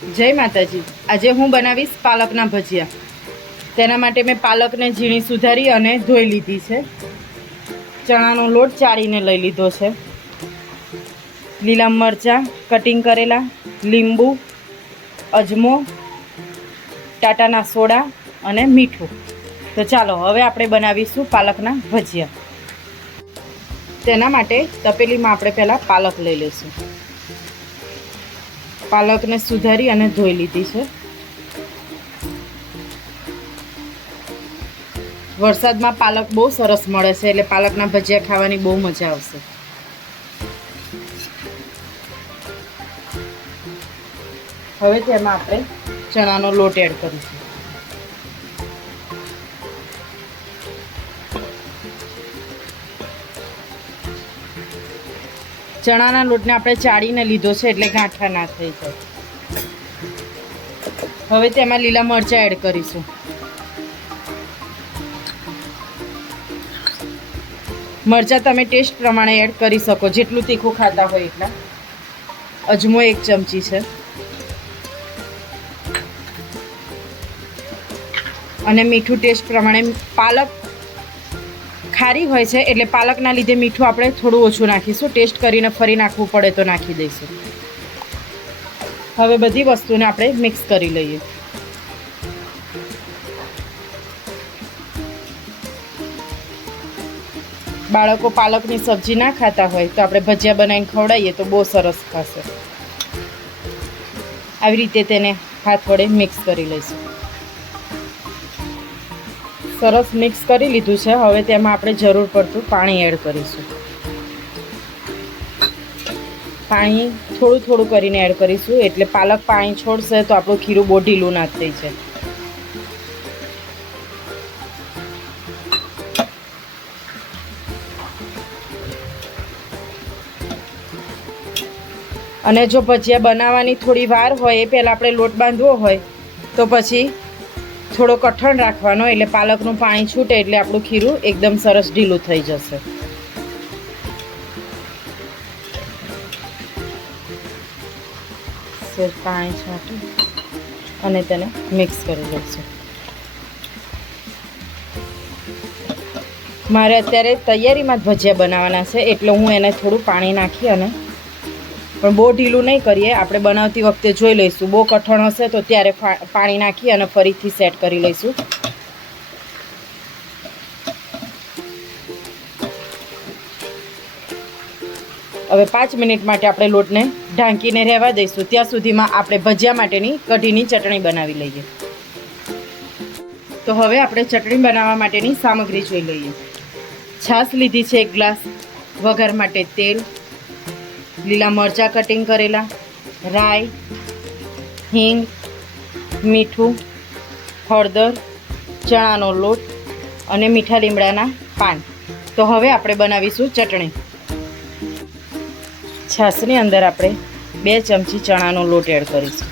જય માતાજી. આજે હું બનાવીશ પાલકના ભજીયા. તેના માટે મેં પાલકને ઝીણી સુધારી અને ધોઈ લીધી છે. ચણાનો લોટ ચાળીને લઈ લીધો છે. લીલા મરચાં કટિંગ કરેલા, લીંબુ, અજમો, ટાટાના સોડા અને મીઠું. તો ચાલો, હવે આપણે બનાવીશું પાલકના ભજીયા. તેના માટે તપેલીમાં આપણે પહેલાં પાલક લઈ લઈશું. પાલકને સુધારી અને ધોઈ લીધી છે. વરસાદમાં પાલક બહુ સરસ મળે છે, એટલે પાલકના ભજીયા ખાવાની બહુ મજા આવશે. હવે તેમાં આપણે ચણાનો લોટ એડ કરીશું. ચણાના લોટને આપણે ચાળીને લીધો છે એટલે ગાંઠા ના થઈ જાય. હવે તેમાં લીલા મરચાં એડ કરીશું. મરચાં તમે ટેસ્ટ પ્રમાણે એડ કરી શકો, જેટલું તીખું ખાતા હોય એટલા. અજમો એક ચમચી છે. અને મીઠું ટેસ્ટ પ્રમાણે પાલક ખારી હોય છે, એટલે પાલકના લીધે મીઠું આપણે થોડું ઓછું નાખીશું. ટેસ્ટ કરીને ફરી નાખવું પડે તો નાખી દઈશું. હવે બધી વસ્તુને આપણે મિક્સ કરી લઈએ. બાળકો પાલકની સબ્જી ના ખાતા હોય તો આપણે ભજીયા બનાવીને ખવડાવીએ તો બહુ સરસ ખાશે. આવી રીતે તેને હાથ વડે મિક્સ કરી લઈશું. સરસ મિક્સ કરી લીધું છે. હવે તેમાં આપણે જરૂર પડતું પાણી એડ કરીશું. પાણી થોડું થોડું કરીને એડ કરીશું. એટલે પાલક પાણી છોડશે તો આપણું ખીરું બહુ ઢીલું ના થઈ જાય અને જો ભજીયા બનાવવાની થોડી વાર હોય, એ પહેલાં આપણે લોટ બાંધવો હોય, તો પછી થોડો કઠણ રાખવાનો, એટલે પાલકનું પાણી છૂટે એટલે આપણું ખીરું એકદમ સરસ ઢીલું થઈ જશે. પાણી છાંટી અને તેને મિક્સ કરી લઈશું. મારે અત્યારે તૈયારીમાં જ ભજીયા બનાવવાના છે, એટલે હું એને થોડું પાણી નાખી અને પણ બહુ ઢીલું નહીં કરીએ. આપણે બનાવતી વખતે જોઈ લઈશું. બહુ કઠણ હશે તો ત્યારે પાણી નાખી અને ફરીથી સેટ કરી લઈશું. હવે પાંચ મિનિટ માટે આપણે લોટને ઢાંકીને રહેવા દઈશું. ત્યાં સુધીમાં આપણે ભજીયા માટેની કઢીની ચટણી બનાવી લઈએ. તો હવે આપણે ચટણી બનાવવા માટેની સામગ્રી જોઈ લઈએ. છાશ લીધી છે એક ગ્લાસ વઘાર માટે તેલ લીલા મરચાં કટિંગ કરેલા, રાઈ, હિંગ, મીઠું, હળદર, ચણાનો લોટ અને મીઠા લીમડાના પાન. તો હવે આપણે બનાવીશું ચટણી. છાશની અંદર આપણે બે ચમચી ચણાનો લોટ એડ કરીશું.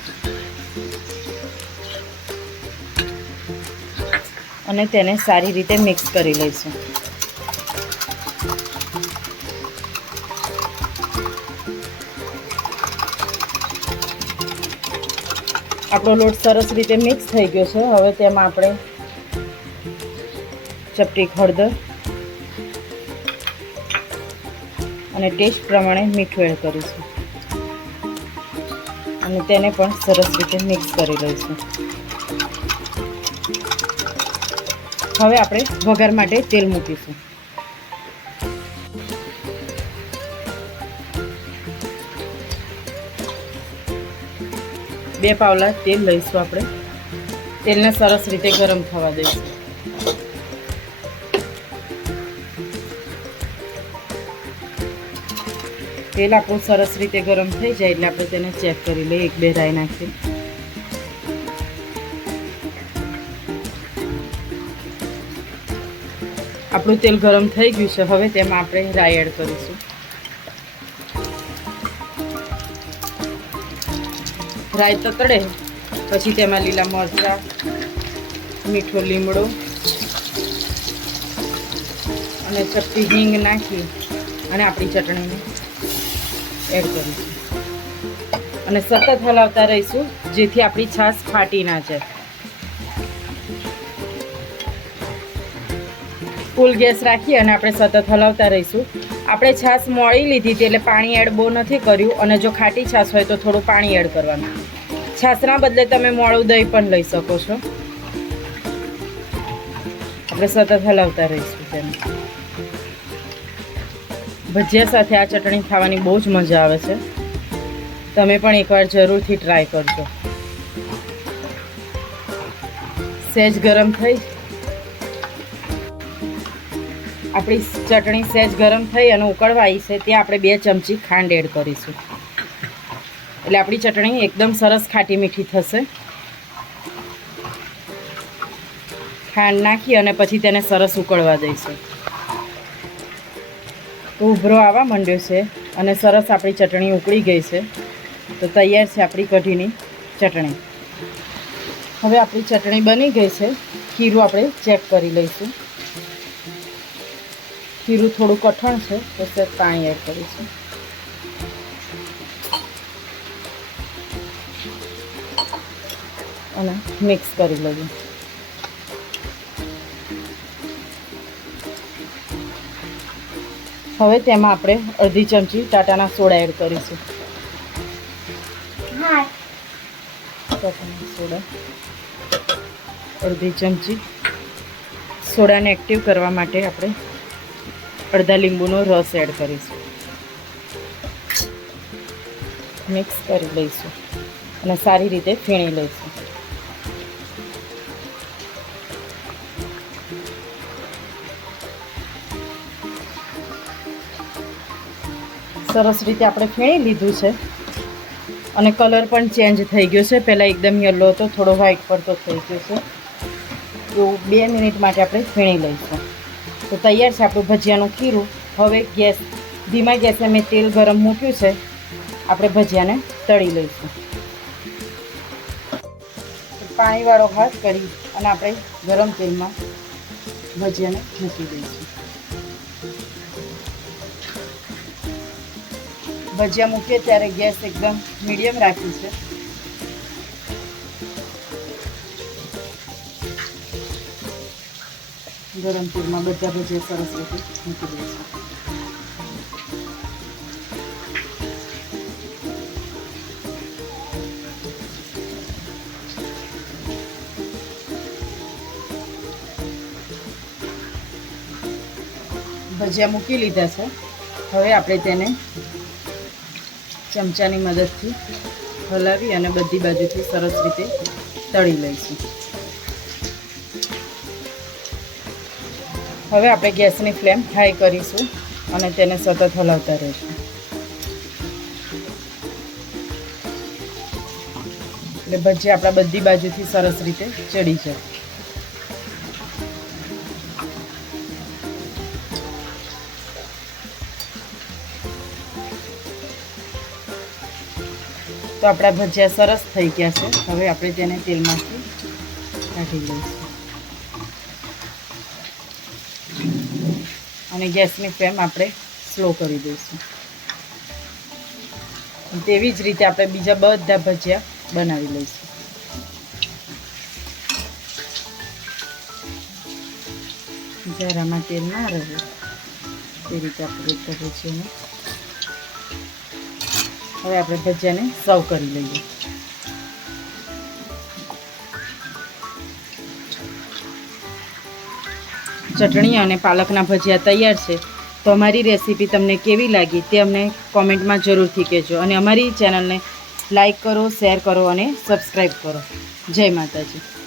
અને તેને સારી રીતે મિક્સ કરી લઈશું. આપણો લોટ સરસ રીતે મિક્સ થઈ ગયો છે. હવે તેમાં આપણે ચપટી હળદર અને ટેસ્ટ પ્રમાણે મીઠું એડ કરીશું. અને તેને પણ સરસ રીતે મિક્સ કરી લઈશું. હવે આપણે વઘાર માટે તેલ મૂકીશું. બે પાવલા તેલ લઈશું આપણે. તેલને સરસ રીતે ગરમ થવા દઈશું. તેલ આપણું સરસ રીતે ગરમ થઈ જાય એટલે આપણે તેને ચેક કરી લઈએ, એક બે રાઈ નાખી આપણું તેલ ગરમ થઈ ગયું છે. હવે તેમાં આપણે રાઈ એડ કરીશું. રાઈ તળે. પછી તેમાં લીલા મરચાં, મીઠો લીમડો અને ચપટી હિંગ નાખી અને આપણી ચટણીને એડ કરીશું અને સતત હલાવતા રહીશું, જેથી આપણી છાશ ફાટી ના જાય. ફૂલ ગેસ રાખી અને આપણે સતત હલાવતા રહીશું. આપણે છાશ મોળી લીધી હતી એટલે પાણી એડ બહુ નથી કર્યું અને જો ખાટી છાશ હોય તો થોડું પાણી એડ કરવાનું. છાશના બદલે તમે મોળું દહીં પણ લઈ શકો છો. આપણે સતત હલાવતા રહીશું તેને. ભજીયા સાથે આ ચટણી ખાવાની બહુ જ મજા આવે છે. તમે પણ એકવાર જરૂરથી ટ્રાય કરજો. સહેજ ગરમ થઈ આપણી ચટણી સહેજ ગરમ થઈ અને ઉકળવા આવી છે, ત્યાં આપણે બે ચમચી ખાંડ એડ કરીશું. એટલે આપણી ચટણી એકદમ સરસ ખાટી મીઠી થશે. ખાંડ નાખી અને પછી તેને સરસ ઉકળવા દઈશું. તો ઉભરો આવવા માંડ્યો છે અને સરસ આપણી ચટણી ઉકળી ગઈ છે. તો તૈયાર છે આપણી કઢીની ચટણી. હવે આપણી ચટણી બની ગઈ છે. ખીરું આપણે ચેક કરી લઈશું. ખીરું થોડું કઠણ છે તો સહેજ પાણી એડ કરીશું અને મિક્સ કરી લઈએ. હવે તેમાં આપણે અડધી ચમચી ટાટાના સોડા એડ કરીશું. ટાટાના સોડા. અડધી ચમચી સોડાને એક્ટિવ કરવા માટે આપણે અડધા લીંબુનો રસ એડ કરીશું. મિક્સ કરી લઈશું અને સારી રીતે ફીણી લઈશું. સરસ રીતે આપણે ફીણી લીધું છે. અને કલર પણ ચેન્જ થઈ ગયો છે. પહેલાં એકદમ યલો હતો, થોડો વ્હાઈટ પડતો થઈ ગયો છે. એવું બે મિનિટ માટે આપણે ફીણી લઈશું. તો તૈયાર છે આપણું ભજીયાનું ખીરું. હવે ગેસ, ધીમા ગેસે મેં તેલ ગરમ મૂક્યું છે. આપણે ભજીયાને તળી લઈશું. પાણીવાળો હાથ કરી અને આપણે ગરમ તેલમાં ભજીયાને મૂકી દઈશું. ભજીયા મૂકીએ ત્યારે ગેસ એકદમ મીડિયમ રાખ્યું છે. ગરમ તેલમાં બધા ભજીયા સરસ રીતે મૂકી દઈશું ભજીયા મૂકી લીધા છે. હવે આપણે તેને ચમચાની મદદથી હલાવી અને બધી બાજુથી સરસ રીતે તળી લઈશું. હવે આપણે ગેસની ફ્લેમ હાઈ કરીશું અને તેને સતત હલાવતા રહીશું. એટલે ભજી આપણા બધી બાજુથી સરસ રીતે ચડી જાય. તો આપણા ભજીયા સરસ થઈ ગયા છે. હવે આપણે તેને તેલમાંથી કાઢી લઈશું. અને ગેસની ફ્લેમ આપણે સ્લો કરી દઈશું. તેવી જ રીતે આપણે બીજા બધા ભજીયા બનાવી લઈશું. જરામાં તેલ ના રહે, તે રીતે આપણે ભજીયાને. હવે આપણે ભજીયાને સર્વ કરી લઈએ. ચટણી અને પાલકના ભજીયા તૈયાર છે. તો અમારી રેસીપી તમને કેવી લાગી તે અમને કોમેન્ટમાં જરૂરથી કહેજો. અને અમારી ચેનલને લાઈક કરો, શેર કરો અને સબસ્ક્રાઈબ કરો. જય માતાજી.